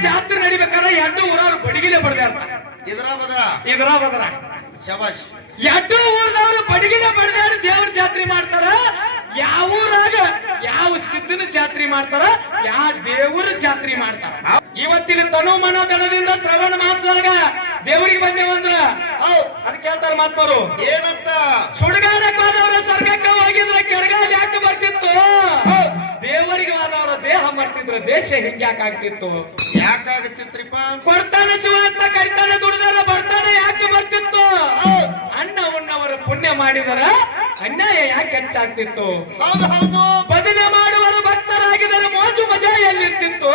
ಜಾತ್ರೆ ನಡಿಬೇಕಾದ್ರೆ ಎರಡು ಊರವ್ರು ಬಡಗಿಲೆ ಬಡ್ದಾರ್ತ ಇದ್ರ ಬದ್ರ ಇದ್ರ ಬದ್ರ ಊರದವ್ರು ಬಡಿಗಿಲೆ ದೇವ್ರ ಜಾತ್ರೆ ಮಾಡ್ತಾರ. ಯಾವ ಊರಾಗ ಯಾವ ಸಿದ್ಧನ ಜಾತ್ರೆ ಮಾಡ್ತಾರ ಯಾವ ದೇವ್ರ ಜಾತ್ರೆ ಮಾಡ್ತಾರ. ಇವತ್ತಿನ ತನು ಮನ ದಡದಿಂದ ಶ್ರವಣ ಮಾಸದೊಳಗ ದೇವ್ರಿಗೆ ಬಂದೇವಂದ್ರ. ಹೌದ್. ಅದಕ್ಕೆ ಹೇಳ್ತಾರ ಮಾತ್ಮರು. ಏನಂತ? ಸುಡುಗಾಡಕ್ಕೆ ಹೋದವರ ಬರ್ತಿದ್ರೆ ದೇಶ ಹಿಂಗ್ಯಾಕ್ ಆಗ್ತಿತ್ತು ಯಾಕಾಗತ್ತಿತ್ರಿಪ್ಪ? ಕೊಡ್ತಾನೆ ಶಿವ ಅಂತ ಕರಿತಾನೆ ದುಡಿದಾರ ಬರ್ತಾನೆ ಯಾಕೆ ಬರ್ತಿತ್ತು? ಅಣ್ಣ ಉಣ್ಣವರ ಪುಣ್ಯ ಮಾಡಿದರ ಅನ್ಯಾಯ ಯಾಕೆ ಹೆಚ್ಚಾಗ್ತಿತ್ತು? ಹೌದು ಹೌದು. ಭಜನೆ ಮಾಡುವರು ಭಕ್ತರಾಗಿದರೆ ಮೋಜು ಮಜಾ ಎಲ್ಲಿರ್ತಿತ್ತು?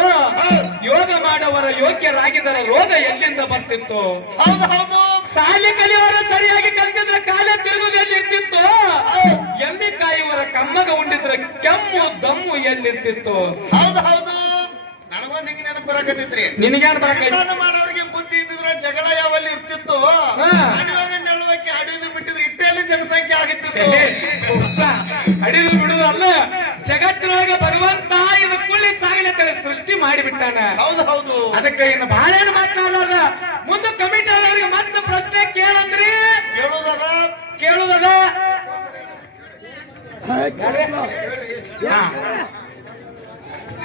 ಯೋಗ ಮಾಡುವವರ ಯೋಗ್ಯರಾಗಿದರೆ ರೋಗ ಎಲ್ಲಿಂದ ಬರ್ತಿತ್ತು? ಹೌದು ಹೌದು. ಶಾಲೆ ಕಲಿಯುವವರು ಸರಿಯಾಗಿ ಕಲ್ತಿದ್ರೆ ಕಾಲ ತಿರುಗುದು ಎಲ್ಲಿರ್ತಿತ್ತು ಎಮ್ಮೆ ಕಾಯುವರ ಕಮ್ಮಗ ಉಂಡಿದ್ರೆ ಕೆಮ್ಮು ದಮ್ಮು ಎಲ್ಲಿರ್ತಿತ್ತು? ಹೌದು ಹೌದು. ನನಗೊಂದ್ ಹಿಂಗ್ ನೆನಪು ಬರಾಕತ್ತೈತ್ರಿ. ನಿನಗೇನ್ ಕೆಲಸ ಮಾಡೋರಿಗೆ ಬುದ್ಧಿ ಇದ್ದಿದ್ರೆ ಜಗಳ ಯಾವಲ್ಲಿ ಇರ್ತಿತ್ತು? ನೆಳುವಕ್ಕೆ ಅಡಿದು ಬಿಟ್ಟಿದ್ರೆ ಇಟ್ಟೆಲ್ಲಿ ಜನಸಂಖ್ಯೆ ಆಗಿತ್ತಿತ್ತು ಅಡಿದು ಬಿಡುದಲ್ಲ ಜಗತ್ತಿನೊಳಗೆ ಭಗವಂತ ಇದು ಕುಳ್ಳಿ ತಲೆ ಸೃಷ್ಟಿ ಮಾಡಿಬಿಟ್ಟಾನ. ಹೌದು ಹೌದು. ಅದಕ್ಕೆ ಇನ್ನು ಬಹಳೇನು ಮಾತನಾಡೋದ ಮುಂದೆ ಕಮಿಟಿ ಅವರಿಗೆ ಮತ್ತೆ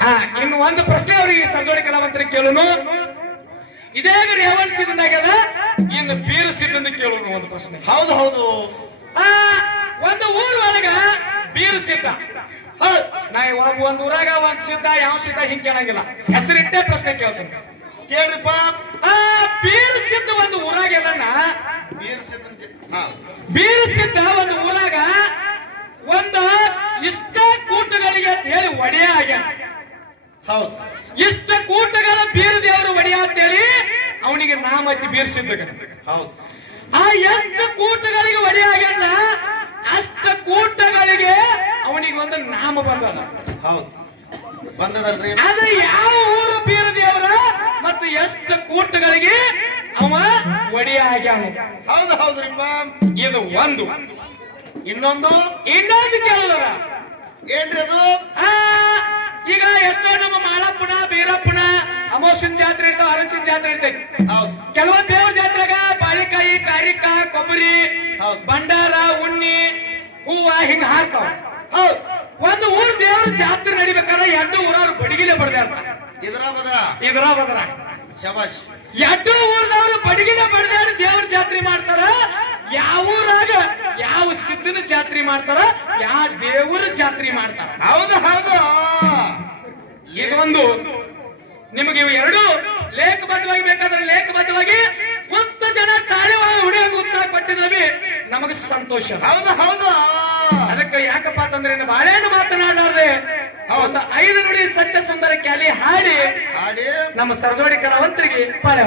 ಹಾ. ಇನ್ನು ಒಂದು ಪ್ರಶ್ನೆ ಅವ್ರಿಗೆ ಸರ್ಜೋಳಿ ಕಲಾವಂತರಿಗೆ ಕೇಳುನು. ಇದೇ ರೇವಣ್ ಸಿದ್ಧನಾಗ್ಯದ ಇನ್ನು ಬೀರು ಸಿದ್ಧನ ಕೇಳುನು ಒಂದು ಪ್ರಶ್ನೆ. ಹೌದು ಹೌದು. ಒಂದು ಊರ್ ಒಳಗ ಬೀರು ಸಿದ್ಧ. ಹೌದ್ ನಾ ಇವಾಗ ಒಂದ್ ಊರಾಗ ಒಂದ್ ಸಿದ್ಧ ಯಾವ ಸಿದ್ಧ ಹಿಂಗ್ ಕೇಳಂಗಿಲ್ಲ. ಹೆಸರಿಟ್ಟೆ ಪ್ರಶ್ನೆ ಕೇಳ್ತೀನಿ. ಕೇಳ್ರಿಪ್ಪ. ಆ ಬೀರು ಸಿದ್ಧ ಒಂದು ಊರಾಗ ಅದನ್ನ ಬೀರು ಸಿದ್ಧ ಬೀರು ಸಿದ್ಧ ಒಂದು ಊರಾಗ ಒಂದ ಇಷ್ಟ ಕೂಟಗಳಿಗೆ ಅಂತ ಹೇಳಿ ಒಡೆಯ ಆಗ್ಯಾನ. ಹೌದು. ಇಷ್ಟ ಕೂಟಗಳ ಬೀರು ದೇವರು ಒಡೆಯ ಅಂತೇಳಿ ಅವನಿಗೆ ನಾಮತಿ ಬೀರ್ಸಿದ್ದ ಹೌದು. ಆ ಎಷ್ಟು ಕೂಟಗಳಿಗೆ ಒಡೆಯ ಆಗ್ಯಾನ ಅಷ್ಟ ಕೂಟಗಳಿಗೆ ಅವನಿಗೆ ಒಂದು ನಾಮ ಬಂದದ. ಹೌದು. ಬಂದದಲ್ರಿ? ಅದು ಯಾವ ಊರು ಬೀರ ದೇವರ ಮತ್ತು ಎಷ್ಟು ಕೂಟಗಳಿಗೆ ಅವ ಒಡೆಯ ಆಗ್ಯಾವ ಹೌದು ಹೌದ್ರಿಪ್ಪ. ಇದು ಒಂದು. ಇನ್ನೊಂದು? ಇನ್ನೊಂದು ಕೇಳಿದ್ರ ಏನ್ರಿ ಅದು? ಆ, ಈಗ ಎಷ್ಟೋ ನಮ್ಮ ಮಾಳಪ್ಪನ ಬೀರಪ್ಪನ ಅಮೋಷನ್ ಜಾತ್ರೆ ಇರ್ತಾವ ಅರಸಿನ ಜಾತ್ರೆ ಇರ್ತೈತಿ ಕೆಲವೊಂದ್ ದೇವ್ರ ಜಾತ್ರೆಗ ಬಾಳಿಕಾಯಿ ಕಾರಿಕ ಕೊಬ್ಬರಿ. ಭಂಡಾರ ಉಣ್ಣಿ ಹೂವ ಹಿಂಗ ಹಾರ್ತಾವ. ಒಂದು ಊರ್ ದೇವ್ರ ಜಾತ್ರೆ ನಡಿಬೇಕಾದ್ರೆ ಎರಡು ಊರವ್ರು ಬಡಿಗಿಲೆ ಬಡದ ಇದ್ರ ಬದ್ರ ಇದ್ರ ಬದ್ರ ಶಮಶ ಎರಡು ಊರದವ್ರು ಬಡಿಗಿಲೆ ಬಡದೇ ದೇವ್ರ ಜಾತ್ರೆ ಮಾಡ್ತಾರ. ಯಾವ ಊರಾಗ ಯಾವ ಸಿದ್ಧನ ಜಾತ್ರೆ ಮಾಡ್ತಾರ ಯಾವ ದೇವರ ಜಾತ್ರೆ ಮಾಡ್ತಾರ? ಹೌದು ಹೌದು. ಇದೊಂದು ನಿಮಗೆ ಇವು ಎರಡು. ಲೇಖಬದ್ಧವಾಗಿ ಬೇಕಾದ್ರೆ ಲೇಖಬದ್ಧವಾಗಿ ಕುಂತ ಜನ ತಾಳೆವಾಗಿ ಹುಡುಗ ಉತ್ತರ ಕೊಟ್ಟಿದ್ರೆ ನಮಗೆ ಸಂತೋಷ. ಹೌದು ಹೌದು. ಅದಕ್ಕೆ ಯಾಕಪ್ಪ ಅಂತಂದ್ರೆ ಬಾಳೆಹಣ್ಣು ಮಾತನಾಡಲಾರ್ದೆ ಒಂದು ಐದು ನುಡಿ ಸತ್ಯ ಸುಂದರ ಕ್ಯಾಲಿ ಹಾಡಿ ಹಾಡಿ. ನಮ್ಮ ಸರಜೋಡಿ ಕಲಾವಂತರಿಗೆ ಪಾಲೆ